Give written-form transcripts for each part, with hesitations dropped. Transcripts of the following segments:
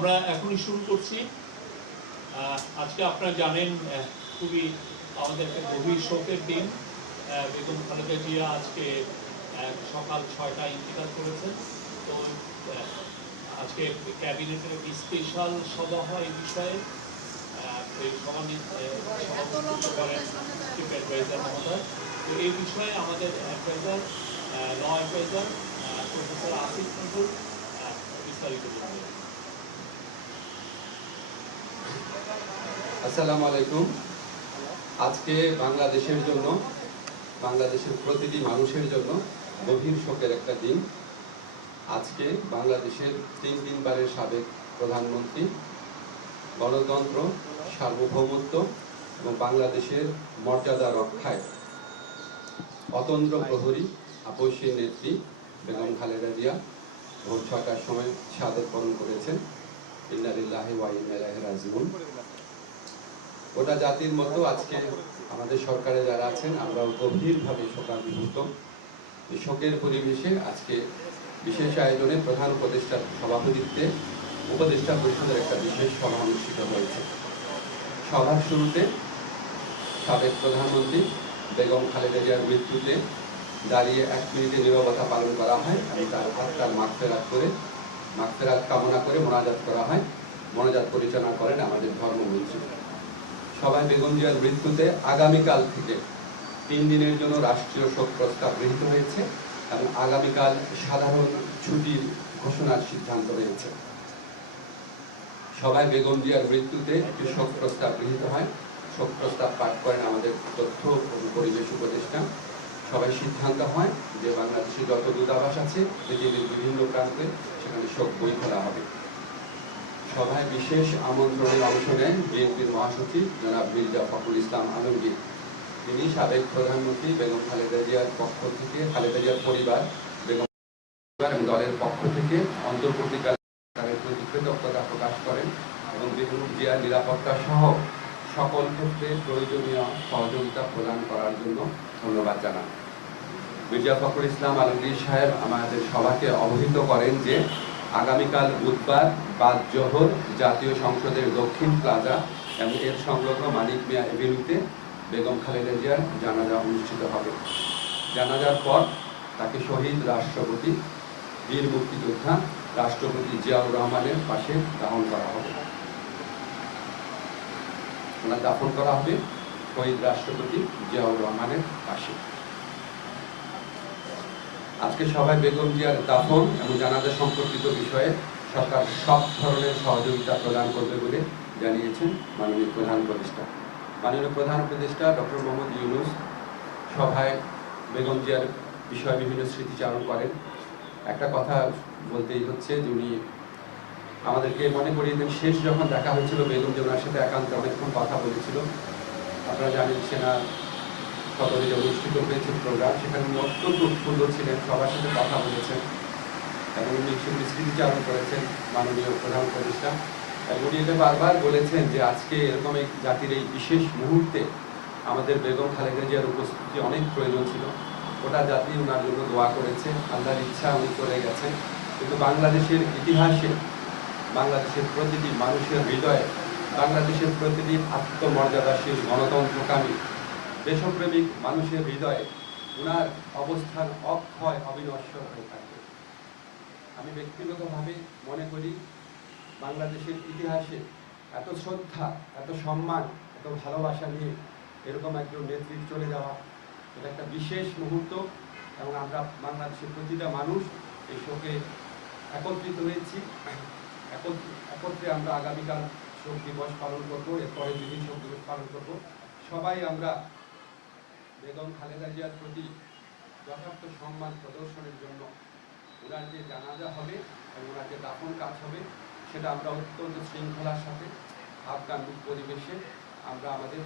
আমরা এখনই শুরু করছি। আজকে আপনারা জানেন খুবই আমাদের একটা গভীর শোকের দিন। বেগম খালেদা জিয়া আজকে সকাল 6টায় ইন্তেকাল করেছেন। তো আজকে ক্যাবিনেটের একটি স্পেশাল সভা হয় এই বিষয়ে। সভাপতিত্ব করেন চিফ অ্যাডভাইজার মহোদয়। তো এই বিষয়ে আমাদের adviser law adviser professor Asif Nazrul বিস্তারিত বলবেন। আসসালামু আলাইকুম। আজকে বাংলাদেশের জন্য, বাংলাদেশের প্রতিটি মানুষের জন্য গভীর শোকের একটা দিন। আজকে বাংলাদেশের 3 বারের সাবেক প্রধানমন্ত্রী, গণতন্ত্র, সার্বভৌমত্ব এবং বাংলাদেশের মর্যাদা রক্ষায় অতন্দ্র প্রহরী আপসীর নেত্রী বেগম খালেদা জিয়া ভোর 6টার সময় শাহাদাত বরণ করেছেন। ইন্না লিল্লাহি ওয়া ইন্না ইলাইহি রাজিউন। গোটা জাতির মতো আজকে আমাদের সরকারে যারা আছেন আমরাও গভীরভাবে শোকাভিভূত। শোকের পরিবেশে আজকে বিশেষ আয়োজনে প্রধান উপদেষ্টার সভাপতিত্বে উপদেষ্টা পরিষদের একটা বিশেষ সভা অনুষ্ঠিত হয়েছে। সভার শুরুতে সাবেক প্রধানমন্ত্রী বেগম খালেদা জিয়ার মৃত্যুতে দাঁড়িয়ে 1 মিনিটের নীরবতা পালন করা হয় এবং তার আত্মার মাগফিরাত কামনা করে মোনাজাত করা হয়। মোনাজাত পরিচালনা করেন আমাদের ধর্মমন্ত্রী। সবাই বেগম জিয়ার মৃত্যুতে আগামীকাল থেকে 3 দিনের জন্য রাষ্ট্রীয় শোক প্রস্তাব গৃহীত হয়েছে এবং আগামীকাল সাধারণ ছুটির ঘোষণার সিদ্ধান্ত হয়েছে। সবাই বেগম জিয়ার মৃত্যুতে একটি শোক প্রস্তাব গৃহীত হয়। শোক প্রস্তাব পাঠ করেন আমাদের তথ্য ও পরিবেশ উপদেষ্টা। সবাই সিদ্ধান্ত হয় যে বাংলাদেশে যত দূতাবাস আছে পৃথিবীর বিভিন্ন প্রান্তে সেখানে শোক বই খোলা হবে। সভায় বিশেষ আমন্ত্রণে অংশ নেন বিএনপির মহাসচিব জনাব মির্জা ফখরুল ইসলাম আলমগীর। তিনি সাবেক প্রধানমন্ত্রী বেগম খালেদা জিয়ার পক্ষ থেকে, খালেদা জিয়ার পরিবার, বেগম এবং দলের পক্ষ থেকে অন্তর্বর্তীকালীন সরকারের প্রতি কৃতজ্ঞতা প্রকাশ করেন এবং বেগম জিয়ার নিরাপত্তা সহ সকল ক্ষেত্রে প্রয়োজনীয় সহযোগিতা প্রদান করার জন্য ধন্যবাদ জানান। মির্জা ফখরুল ইসলাম আলমগীর সাহেব আমাদের সভাকে অবহিত করেন যে আগামীকাল বুধবার বাদ জোহর জাতীয় সংসদের দক্ষিণ প্লাজা এবং এর সংলগ্ন মানিক মিয়া এভিনিউতে বেগম খালেদা জিয়ার জানাজা অনুষ্ঠিত হবে। জানাজার পর তাকে শহীদ রাষ্ট্রপতি, বীর মুক্তিযোদ্ধা রাষ্ট্রপতি জিয়াউর রহমানের পাশে দাফন করা হবে। ওনার দাফন করা হবে শহীদ রাষ্ট্রপতি জিয়াউর রহমানের পাশে। আজকে সবাই বেগম জিয়ার দাফন এবং জানাজা সম্পর্কিত বিষয়ে সরকার সব ধরনের সহযোগিতা প্রদান করবে বলে জানিয়েছেন মাননীয় প্রধান উপদেষ্টা। মাননীয় প্রধান উপদেষ্টা ডক্টর মোহাম্মদ ইউনূস সভায় বেগম জিয়ার বিষয়ে বিভিন্ন স্মৃতিচারণ করেন। একটা কথা বলতেই হচ্ছে যে উনি আমাদেরকে মনে করিয়ে দেন শেষ যখন দেখা হয়েছিল বেগম জিয়া ওনার সাথে একান্তে অনেকক্ষণ কথা বলেছিল। আপনারা জানেন সেনা সদরে যে অনুষ্ঠিত হয়েছে প্রোগ্রাম, সেখানে উনি অত্যন্ত উৎফুল্ল ছিলেন, সবার সাথে কথা বলেছেন এবং উনি সেগুলি স্মৃতিচারণ করেছেন মাননীয় প্রধান উপদেষ্টা। এবং উনি এটা বারবার বলেছেন যে আজকে এরকম এক জাতির এই বিশেষ মুহূর্তে আমাদের বেগম খালেদা জিয়ার উপস্থিতি অনেক প্রয়োজন ছিল। গোটা জাতি ওনার জন্য দোয়া করেছে, আল্লাহর ইচ্ছা উনি চলে গেছেন। কিন্তু বাংলাদেশের ইতিহাসে, বাংলাদেশের প্রতিটি মানুষের হৃদয়ে, বাংলাদেশের প্রতিটি আত্মমর্যাদাশীল গণতন্ত্রকামী দেশপ্রেমিক মানুষের হৃদয়ে ওনার অবস্থান অক্ষয় অবিনশ্বর হয়ে থাকবে। আমি ব্যক্তিগতভাবে মনে করি বাংলাদেশের ইতিহাসে এত শ্রদ্ধা, এত সম্মান, এত ভালোবাসা নিয়ে এরকম একজন নেতৃত্ব চলে যাওয়া এটা একটা বিশেষ মুহূর্ত এবং আমরা বাংলাদেশের প্রতিটা মানুষ এই শোকে একত্রিত হয়েছি। একত্রে আমরা আগামীকাল শোক দিবস পালন করবো, এরপরে যেদিন শোক দিবস পালন করবো সবাই আমরা বেগম খালেদা জিয়ার প্রতি যথার্থ সম্মান প্রদর্শনের জন্য ওনার যে জানাজা হবে এবং ওনার যে দাফন কাজ হবে সেটা আমরা অত্যন্ত শৃঙ্খলার সাথে আফগান পরিবেশে আমরা আমাদের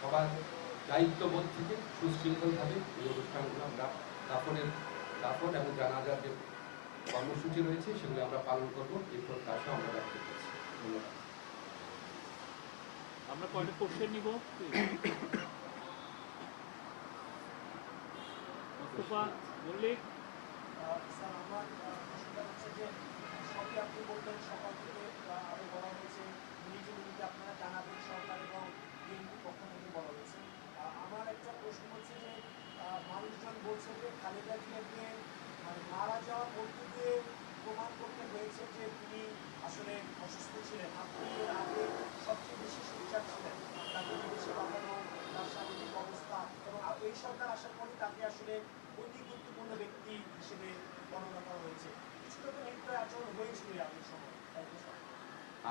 সবার দায়িত্ববোধ থেকে সুশৃঙ্খলভাবে এই অনুষ্ঠানগুলো আমরা দাফন এবং জানাজার যে কর্মসূচি রয়েছে সেগুলো আমরা পালন করবো, এই প্রত্যাশা আমরা ব্যক্ত করছি। ধন্যবাদ। আমরা কয়টা কোশ্চেন নিব? মোস্তফা মল্লিক। স্যার, আমার প্রশ্নটা হচ্ছে যে সবই আপনি বললেন সকাল থেকে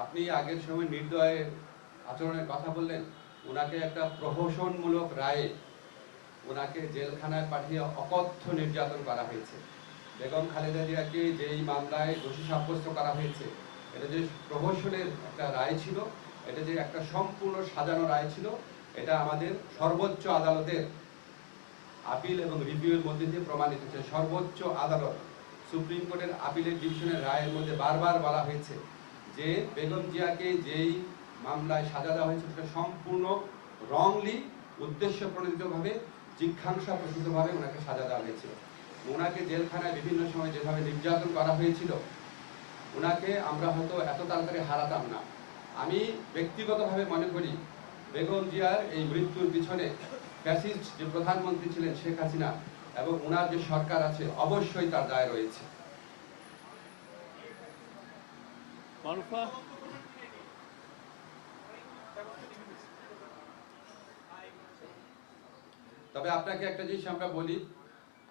আপনি আগের সময় নির্দয়ের আচরণের কথা বললেন, ওনাকে একটা প্রহসনমূলক রায়ে ওনাকে জেলখানায় পাঠিয়ে অকথ্য নির্যাতন করা হয়েছে। বেগম খালেদা জিয়াকে যেই মামলায় দোষী সাব্যস্ত করা হয়েছে, এটা যে প্রহসনের একটা রায় ছিল, এটা যে একটা সম্পূর্ণ সাজানো রায় ছিল, এটা আমাদের সর্বোচ্চ আদালতের আপিল এবং রিভিউয়ের মধ্যে দিয়ে প্রমাণিত হয়েছে। সর্বোচ্চ আদালত সুপ্রিম কোর্টের আপিলের ডিভিশনের রায়ের মধ্যে বারবার বলা হয়েছে যে বেগম জিয়াকে যেই মামলায় সাজা দেওয়া হয়েছে সেটা সম্পূর্ণ রংলি, উদ্দেশ্য প্রণোদিতভাবে, জিজ্ঞাসা প্রসূতভাবে ওনাকে সাজা দেওয়া হয়েছিল। ওনাকে জেলখানায় বিভিন্ন সময় যেভাবে নির্যাতন করা হয়েছিল, ওনাকে আমরা হয়তো এত তাড়াতাড়ি হারাতাম না। আমি ব্যক্তিগতভাবে মনে করি বেগম জিয়ার এই মৃত্যুর পিছনে ফ্যাসিস্ট যে প্রধানমন্ত্রী ছিলেন শেখ হাসিনা এবং ওনার যে সরকার আছে, অবশ্যই তার দায় রয়েছে। মারুফা, তবে আপনাকে একটা জিনিস আমরা বলি,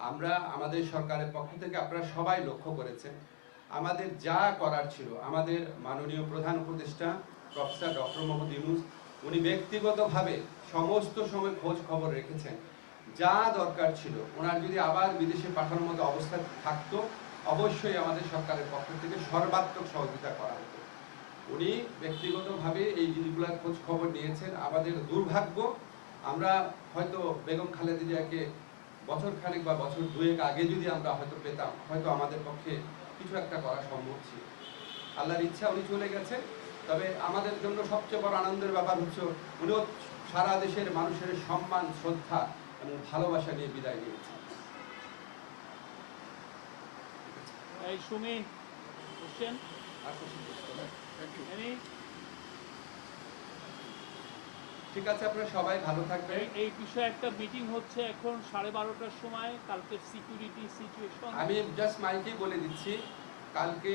আমরা আমাদের সরকারের পক্ষ থেকে আপনারা সবাই লক্ষ্য করেছেন, আমাদের যা করার ছিল, আমাদের মাননীয় প্রধান উপদেষ্টা প্রফেসর ডক্টর মোহাম্মদ ইউনূস উনি ব্যক্তিগতভাবে সমস্ত সময় খোঁজ খবর রেখেছেন। যা দরকার ছিল, ওনার যদি আবার বিদেশে পাঠানোর মতো অবস্থা থাকতো, অবশ্যই আমাদের সরকারের পক্ষ থেকে সর্বাত্মক সহযোগিতা করা হতো। উনি ব্যক্তিগতভাবে এই জিনিসগুলোর খোঁজ খবর নিয়েছেন। আমাদের দুর্ভাগ্য, আমরা হয়তো বেগম খালেদা জিয়াকে বছর খানেক বা বছর দুয়েক আগে যদি আমরা হয়তো পেতাম, হয়তো আমাদের পক্ষে কিছু একটা করা সম্ভব ছিল। আল্লাহর ইচ্ছা উনি চলে গেছে। তবে আমাদের জন্য সবচেয়ে বড় আনন্দের ব্যাপার হচ্ছে উনিও সারা দেশের মানুষের সম্মান, শ্রদ্ধা এবং ভালোবাসা নিয়ে বিদায় নিয়েছেন। এই সুমি হোসেন, ঠিক আছে, আপনারা সবাই ভালো থাকবেন। এই বিষয়ে একটা মিটিং হচ্ছে এখন 12:30টার সময়, কালকে সিকিউরিটি সিচুয়েশন। আমি জাস্ট মাইকেই বলে দিচ্ছি, কালকে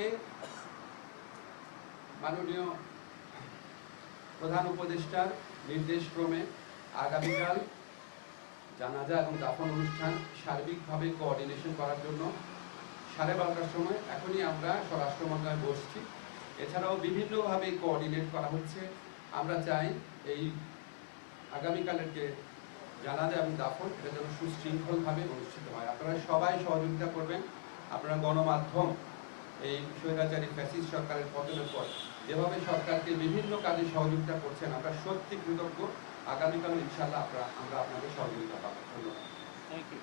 মাননীয় প্রধান উপদেষ্টার নির্দেশক্রমে আগামীকাল জানাজা এবং দাফন অনুষ্ঠান সার্বিকভাবে কোঅর্ডিনেশন করার জন্য 12:30টার সময় এখনই আমরা স্বরাষ্ট্র মন্ত্রণালয়ে বসছি। এছাড়াও বিভিন্নভাবে কোঅর্ডিনেট করা হচ্ছে। আমরা চাই এই আগামীকালের যে জানাজা এবং দাফন, এটা যেন সুশৃঙ্খলভাবে অনুষ্ঠিত হয়। আপনারা সবাই সহযোগিতা করবেন। আপনারা গণমাধ্যম এই স্বৈরাচারী ফ্যাসিস্ট সরকারের পতনের পর যেভাবে সরকারকে বিভিন্ন কাজে সহযোগিতা করছেন, আমরা সত্যি কৃতজ্ঞ। আগামীকাল ইনশাআল্লাহ আমরা আপনাদের সহযোগিতা পাবো। ধন্যবাদ। Thank you.